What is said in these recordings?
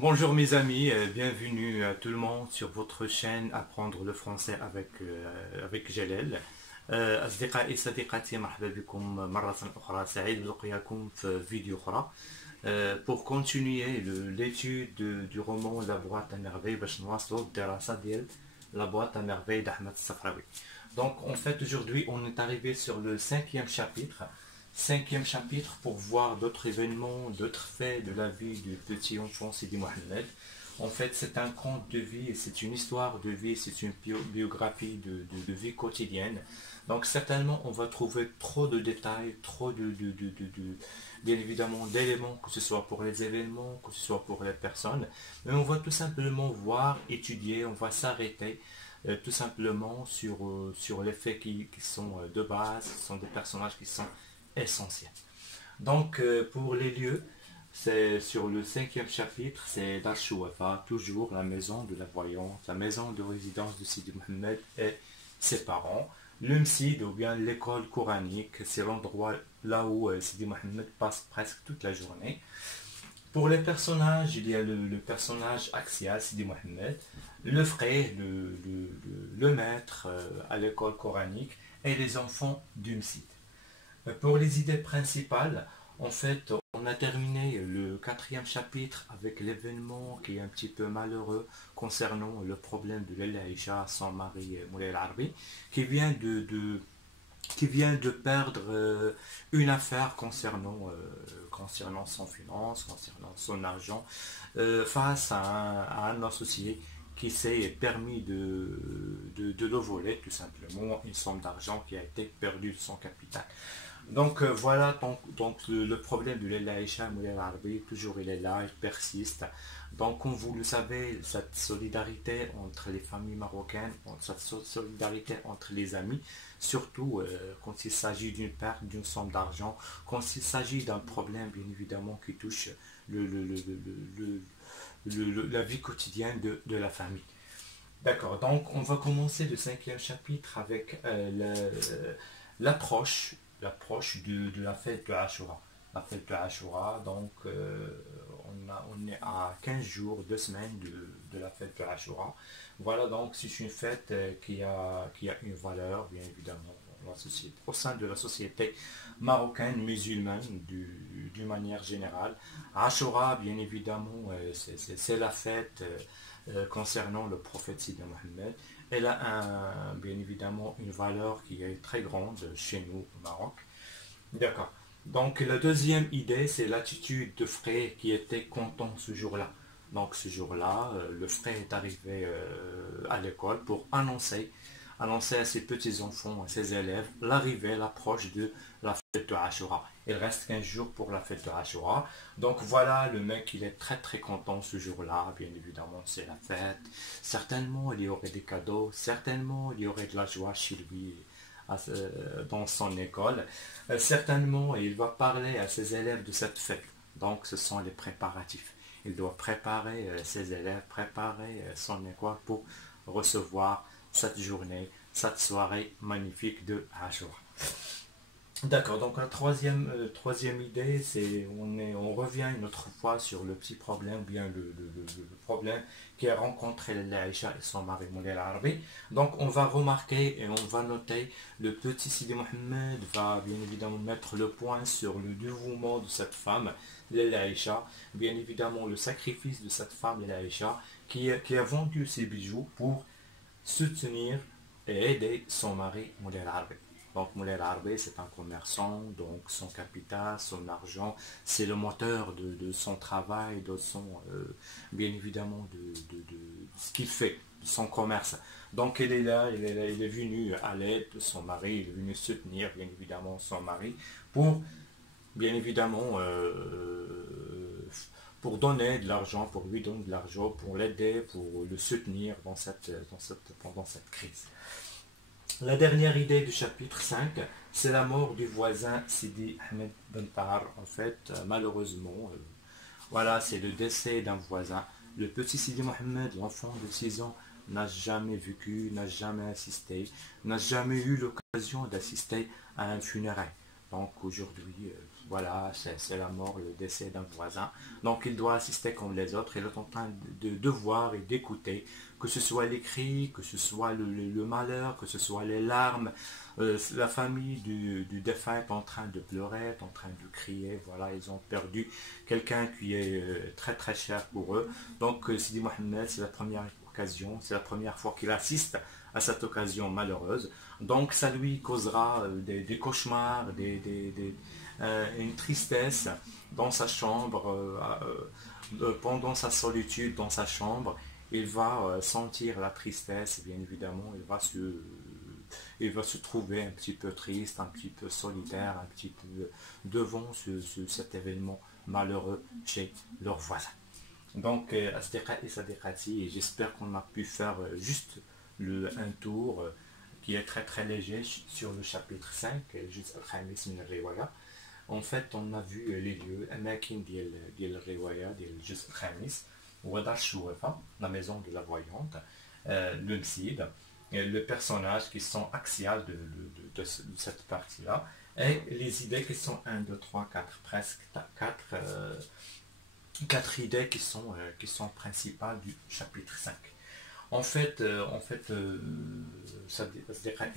Bonjour mes amis, bienvenue à tout le monde sur votre chaîne Apprendre le français avec Jalel. أصدقائي صديقاتي مرحبا بكم مرة أخرى سعيد بلقياكم في فيديو أخرى. Pour continuer l'étude du roman La boîte à merveilles باش نواصلوا الدراسة ديال La boîte à merveilles d'Ahmed Safraoui. Donc en fait aujourd'hui on est arrivé sur le cinquième chapitre. Cinquième chapitre pour voir d'autres événements, d'autres faits de la vie du petit enfant Sidi Mohamed. En fait, c'est un conte de vie, c'est une histoire de vie, c'est une biographie de vie quotidienne. Donc certainement, on va trouver trop de détails, trop bien évidemment d'éléments, que ce soit pour les événements, que ce soit pour les personnes. Mais on va tout simplement voir, étudier, on va s'arrêter tout simplement sur les faits qui sont de base, ce sont des personnages qui sont essentiel. Donc pour les lieux, c'est sur le cinquième chapitre, c'est Dar Chouafa, toujours la maison de la voyante, la maison de résidence de Sidi Mohamed et ses parents. Le Msid ou bien l'école coranique, c'est l'endroit là où Sidi Mohamed passe presque toute la journée. Pour les personnages, il y a le personnage axial, Sidi Mohamed, le frère, le maître à l'école coranique et les enfants du Msid. Pour les idées principales, en fait, on a terminé le quatrième chapitre avec l'événement qui est un petit peu malheureux concernant le problème de Laila Aïcha, son mari Moulay El-Arbi, qui vient de perdre une affaire concernant son finance, concernant son argent, face à un associé qui s'est permis de le voler tout simplement, une somme d'argent qui a été perdue de son capital. Donc voilà donc le problème de Laila Aïcha, Moulay El-Arbi, toujours il est là, il persiste. Donc comme vous le savez, cette solidarité entre les familles marocaines, cette solidarité entre les amis, surtout quand il s'agit d'une perte d'une somme d'argent, quand il s'agit d'un problème bien évidemment qui touche la vie quotidienne de la famille. D'accord, donc on va commencer le cinquième chapitre avec l'approche de la fête de Ashura. La fête de Ashura, donc on est à 15 jours, 2 semaines de la fête de Ashura. Voilà, donc c'est une fête qui a une valeur, bien évidemment, dans la société, au sein de la société marocaine, musulmane, d'une manière générale. Ashura, bien évidemment, c'est la fête concernant le prophète Sidi Mohamed. Elle a bien évidemment une valeur qui est très grande chez nous au Maroc. D'accord. Donc la deuxième idée, c'est l'attitude de frère qui était content ce jour-là. Donc ce jour-là, le frère est arrivé à l'école pour annoncer à ses petits-enfants, à ses élèves, l'arrivée, l'approche de la fête de Ashura. Il reste 15 jours pour la fête de Ashura. Donc voilà, le mec, il est très très content ce jour-là. Bien évidemment, c'est la fête. Certainement, il y aurait des cadeaux. Certainement, il y aurait de la joie chez lui dans son école. Certainement, il va parler à ses élèves de cette fête. Donc ce sont les préparatifs. Il doit préparer ses élèves, préparer son école pour recevoir cette journée, cette soirée magnifique de Ashura. D'accord, donc la troisième idée, c'est on revient une autre fois sur le petit problème, bien le problème qui a rencontré Aïcha et son mari Moulay El-Arbi. Donc on va remarquer et on va noter, le petit Sidi Mohamed va bien évidemment mettre le point sur le dévouement de cette femme, Aïcha, bien évidemment le sacrifice de cette femme, Aïcha, qui a vendu ses bijoux pour soutenir et aider son mari Moulay El-Arbi. Donc Moulay El-Arbi, c'est un commerçant, donc son capital, son argent, c'est le moteur de son travail, bien évidemment de ce qu'il fait, de son commerce. Donc il est là, il est venu à l'aide de son mari, il est venu soutenir bien évidemment son mari pour bien évidemment pour donner de l'argent, pour lui donner de l'argent, pour l'aider, pour le soutenir pendant cette crise. La dernière idée du chapitre 5, c'est la mort du voisin Sidi Ahmed Ben Tahar. En fait, malheureusement, voilà, c'est le décès d'un voisin. Le petit Sidi Mohamed, l'enfant de 6 ans, n'a jamais vécu, n'a jamais assisté, n'a jamais eu l'occasion d'assister à un funérail. Donc aujourd'hui, voilà, c'est la mort, le décès d'un voisin. Donc il doit assister comme les autres. Il est en train de voir et d'écouter, que ce soit les cris, que ce soit le malheur, que ce soit les larmes. La famille du défunt est en train de pleurer, est en train de crier. Voilà, ils ont perdu quelqu'un qui est très très cher pour eux. Donc Sidi Mohamed, c'est la première occasion, c'est la première fois qu'il assiste à cette occasion malheureuse. Donc ça lui causera des cauchemars, une tristesse dans sa chambre, pendant sa solitude dans sa chambre. Il va sentir la tristesse, bien évidemment, il va se trouver un petit peu triste, un petit peu solitaire, un petit peu devant cet événement malheureux chez leurs voisins. Donc, Asdiqa et Sadiqati, et j'espère qu'on a pu faire juste un tour qui est très très léger sur le chapitre 5, juste al-Khamis min al-Riwaya. En fait, on a vu les lieux, Amakin ديال الرواية ديال الجزء الخامس هو دار الشوافة, la maison de la voyante, le Msid, le personnage qui sont axiales de cette partie-là, et les idées qui sont 1, 2, 3, 4, presque 4 idées qui sont principales du chapitre 5.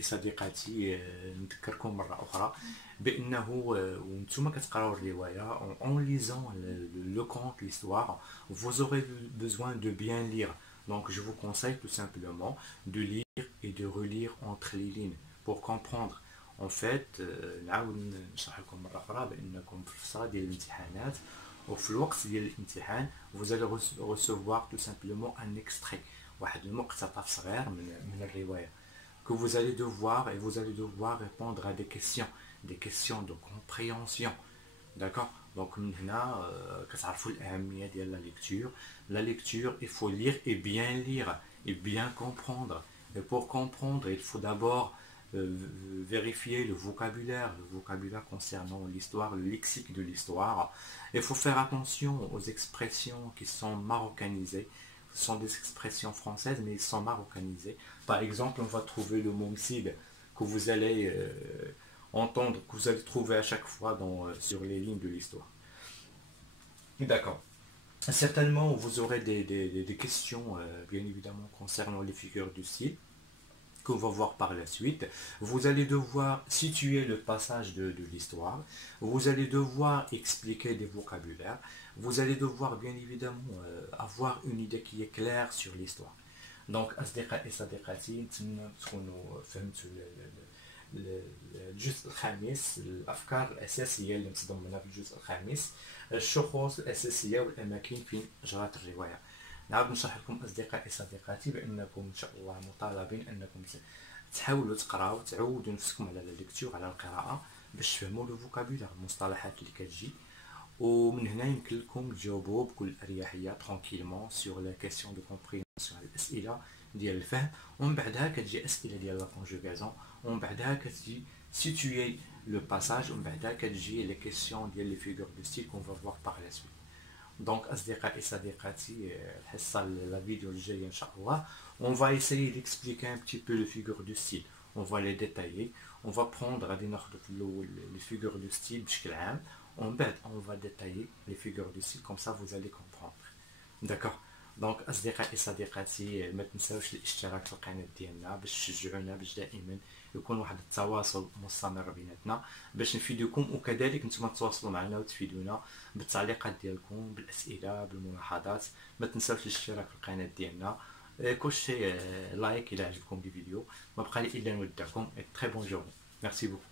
صديقاتي نذكركم مرة أخرى بأنه وانتم كتقراو الرواية en lisant le conte, l'histoire, vous aurez besoin de bien lire. Donc je vous conseille tout simplement de lire et de relire entre les lignes pour comprendre. En fait, نعاود نشرح لكم مرة أخرى بأنكم في الفترة ديال الامتحانات وفي الوقت ديال الامتحان vous allez recevoir tout simplement un extrait واحد المقتطف صغير من الرواية que vous allez devoir répondre à des questions de compréhension. D'accord? Donc من هنا كتعرفوا الأهمية ديال la lecture, il faut lire et bien comprendre. Et pour comprendre, il faut d'abord vérifier le vocabulaire concernant l'histoire, le lexique de l'histoire. Il faut faire attention aux expressions qui sont marocanisées. Ce sont des expressions françaises, mais ils sont marocanisées. Par exemple, on va trouver le mot msid que vous allez entendre, que vous allez trouver à chaque fois sur les lignes de l'histoire. D'accord. Certainement, vous aurez des questions, bien évidemment, concernant les figures du style, qu'on va voir par la suite. Vous allez devoir situer le passage de l'histoire. Vous allez devoir expliquer des vocabulaires. Vous allez devoir, bien évidemment, avoir une idée qui est claire sur l'histoire. Donc, أصدقائي صديقاتي نتمنى تكونوا فهمتوا الجزء الخامس، الأفكار الأساسية اللي متضمنة في الجزء الخامس، الشخوص الأساسية والأماكن فين جرت الرواية. نعاود نشرح لكم أصدقائي صديقاتي بأنكم إن شاء الله مطالبين أنكم تحاولوا تقراو، تعودوا نفسكم على الليكتور، على القراءة، باش تفهموا لو فوكابولير، المصطلحات اللي كتجي، ومن هنا يمكن لكم تجاوبوا بكل أريحية ترانكيلمون سور لا كيسيون دو كومبريونسيون، الأسئلة ديال الفهم، ومن بعدها كتجي أسئلة ديال لا كونجوغازون، ومن بعدها كتجي سيتويي لو باساج، ومن بعدها كتجي لي كيسيون ديال لي فيغور دو ستيل كون فا فوار باغ لا سويت. Donc, أصدقائي صديقاتي الحصة la vidéo الجاية إن شاء الله on va essayer d'expliquer un petit peu les figures de style, on va les détailler, on va prendre غادي ناخذ les figures de style بشكل عام، ومن بعد on va détailler les figures de style, comme ça vous allez comprendre. D'accord. دونك أصدقائي صديقاتي ما تنساوش الاشتراك في القناة ديالنا باش تشجعونا، باش دائما يكون واحد التواصل مستمر بيناتنا، باش نفيدكم وكذلك نتوما تتواصلوا معنا وتفيدونا بالتعليقات ديالكم، بالأسئلة، بالملاحظات. ما تنساوش الاشتراك في القناة ديالنا، كل شيء لايك إلا عجبكم الفيديو. ما بقى لي إلا نودعكم. تري بون جورني. ميرسي بوكو.